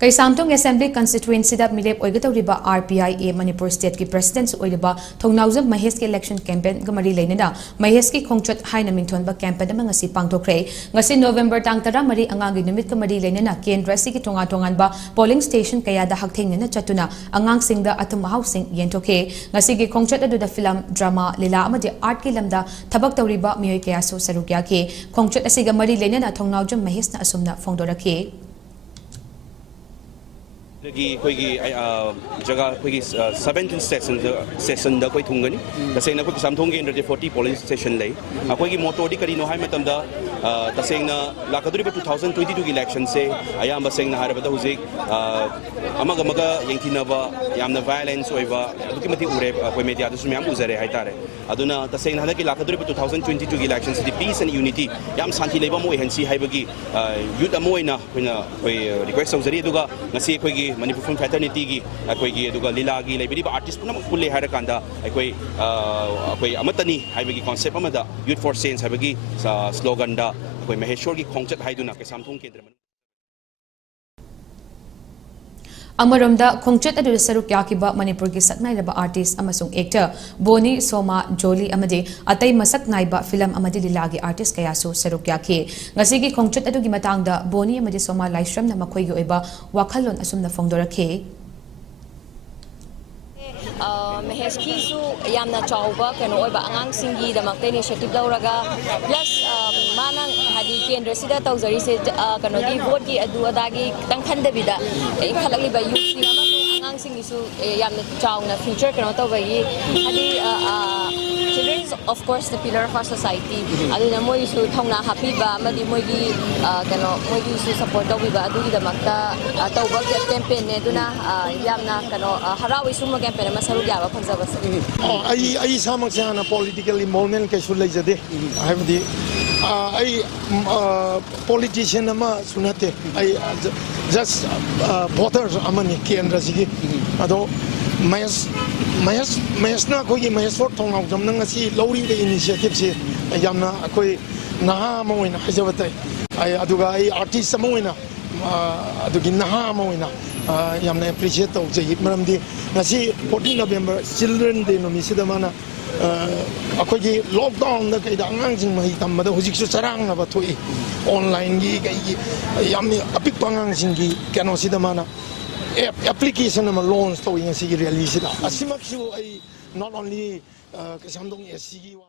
Keishmthong Assembly constituency da meerep oigadouriba RPI Manipur State ki president oiriba thounaojam Mahesh ki election campaign ga mari leinana Mahesh ki khongchat haina mingthon ba campaign ama ngasi pangthokkre ngasi November tang 13 angang gi numit ka mari leinana kendra si ki tongan ba polling station kaya da hakthengna chatuna angang singda athum housing yentokhe ngasi gi khongchat adu da film drama lila amadi art ki lamda thabak tawriba miyoi kaya so sarukya ke khongchat asiga mari leinana thounaojam Mahesh na asumna phongdorakhe जगह 17 session da koi thungani tasengna koi Keishmthong ge 140 polling station lei akoi gi motor di karino hai matamda tasengna lakaduriba 2022 gi election se ayamba sengna harabada huzik amaga yengthinaba yamna violence oiba adukimati ure koi media da sumyam uzare haitare aduna tasengna hanaki lakaduriba 2022 gi election se peace and unity yam santi leiba mo hensi haibagi youth amoina koi request sauzari aduga ngasi koi gi Manipur Film Fraternity gi akoi gi aduga lila gi leibiri artist puna pulle hara kanda akoi amatani haibagi concept amada youth for change haibagi slogan da akoi Mahesh gi khongchat haiduna Keishmthong kendra Amaramda khongchat adu saruk yakiba Manipur gi saknairaba artist amasung actor Boni Soma Joli amadi atai masak naiba film amadi lilagi artist kaya so saruk yakhi ngasi gi khongchat adu gi matangda Boni amadi Soma Laishram na makhoi gi oiba wakhalon asumna phongdorakhe Mahesh ki su yamna chauba kano oiba angang singi damak initiative lauraga plus manang hadi kendra sida tawjari se kano di vote ki adu adagi tang khandabida khalagi ba youth singa ma angang singi su yamna chauna future kano tawai hadi children is of course the pillar of our society aduna moi su thongna happy ba amadi moi gi kano moi gi su support tawbiba adu gi damakta tawba campaign ne duna yamna kano harawi suma campaign ma saru yaba phajaba ai samaksana political involvement ke sulai jade habdi ai politician ama sunate ai just voters amani kendra sigi ado Mahesh na koi Mahesh for thounaojam na ngasi lori the initiative se yamna koi naha moina hajabatai ai aduga ai artist moina adugi naha moina yamna appreciate to je maramdi ngasi 14 November children day no misida mana akoi gi lockdown da kai da angang jing mai tamada hujik su charang na ba thoi online gi kai yamni apik pangang jing gi kano sida mana application of loans to in Sigi release. Asimak, not only Keishmthong SCG.